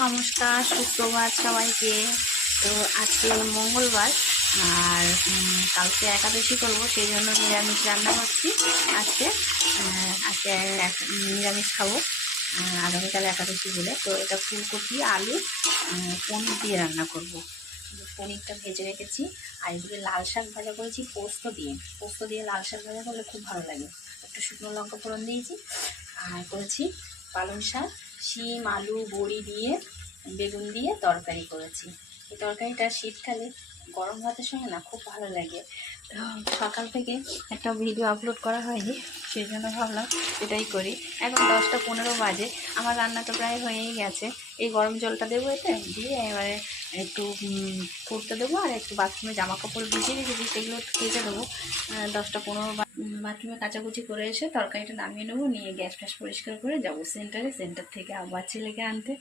নমস্কার, সুপ্রভাত সবাইকে। তো আজকে মঙ্গলবার, আর কালকে একাদশী করবো, সেই জন্য নিরামিষ রান্না করছি। আজকে আজকে নিরামিষ খাবো, আগামীকাল একাদশী বলে। তো এটা ফুলকপি, আলু, পনির দিয়ে রান্না করব। পনিরটা ভেজে রেখেছি, আর এদিকে লাল শাক ভাজা করেছি পোস্ত দিয়ে লাল শাক ভাজা করলে খুব ভালো লাগে। একটু শুকনো লঙ্কা ফোড়ন দিয়েছি, আর করেছি পালং শাক, শিম, আলু, বড়ি দিয়ে, বেগুন দিয়ে তরকারি করেছি। এই তরকারিটা শীতকালে গরম ভাতের সঙ্গে না খুব ভালো লাগে। সকাল থেকে একটা ভিডিও আপলোড করা হয়নি, সেই জন্য ভাবলাম এটাই করি। এখন 10টা 15 বাজে, আমার রান্নাটা প্রায় হয়েই গেছে। এই গরম জলটা দেবো, এতে দিয়ে এবারে একটু ফুটতে দেবো, আর একটু বাথরুমে জামা কাপড় ভিজিয়ে রেখেছি, সেগুলো একটু কেচে দেবো। 10টা 15 বাথরুমে কাচাকুচি করে এসে তরকারিটা নামিয়ে নেবো, নিয়ে গ্যাস ফ্যাস পরিষ্কার করে যাবো সেন্টার থেকে আবার ছেলেকে আনতে।